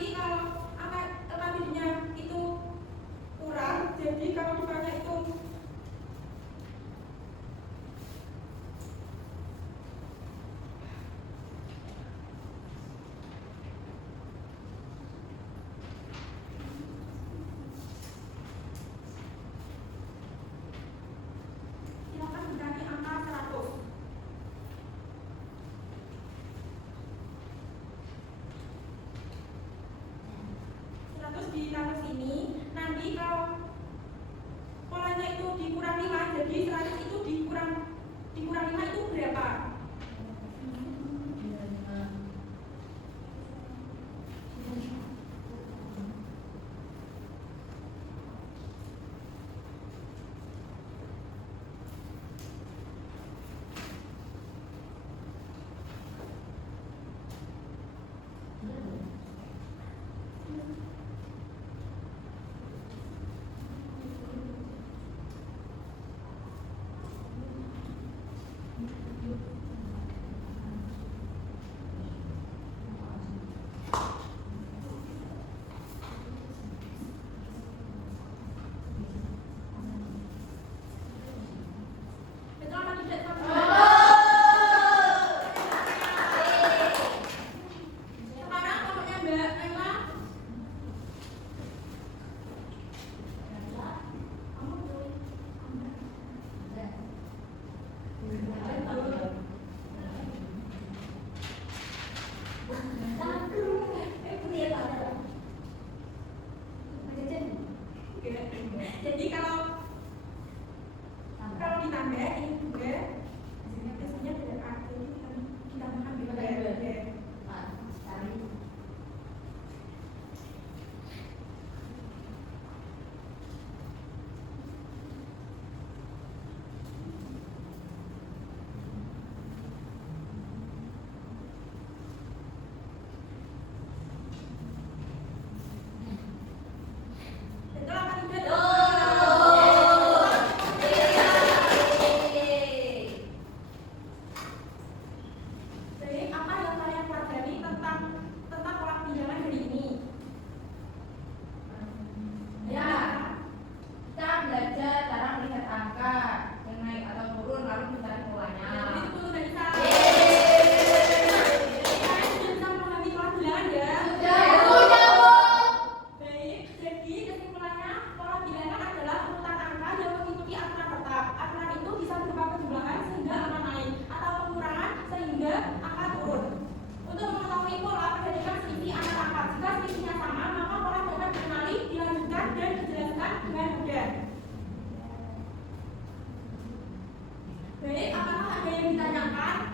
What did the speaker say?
nanti kalau angka LKPD-nya itu kurang, jadi kalau dipakainya itu silakan diganti angka 100. 100 ditambah sini, nanti kalau polanya itu dikurang 5, jadi 100 itu dikurang 5 itu berapa? Betul apa tidak? Sekarang nomornya Mbak Ella. Jadi kalau ditambah ini juga biasanya tidak ada, kita makan di luar. Betul apa tidak? Baik, apa yang kalian pelajari tentang pola bilangan hari ini? Ya, kita belajar cara melihat angka yang naik atau turun lalu mencari polanya. Itu pun sudah bisa. Kalian sudah bisa memahami pola bilangan ya? Baik, jadi kesimpulannya pola bilangan adalah urutan angka yang mengikuti aturan tetap. Aturan itu bisa berupa penjumlahan sehingga angka naik atau pengurangan sehingga angka turun. Untuk mengetahui pola perbandingan selisih antar angka, jika selisihnya sama, maka pola dapat dikenali, dilanjutkan, dan dijelaskan dengan mudah. Baik, apakah ada yang ditanyakan?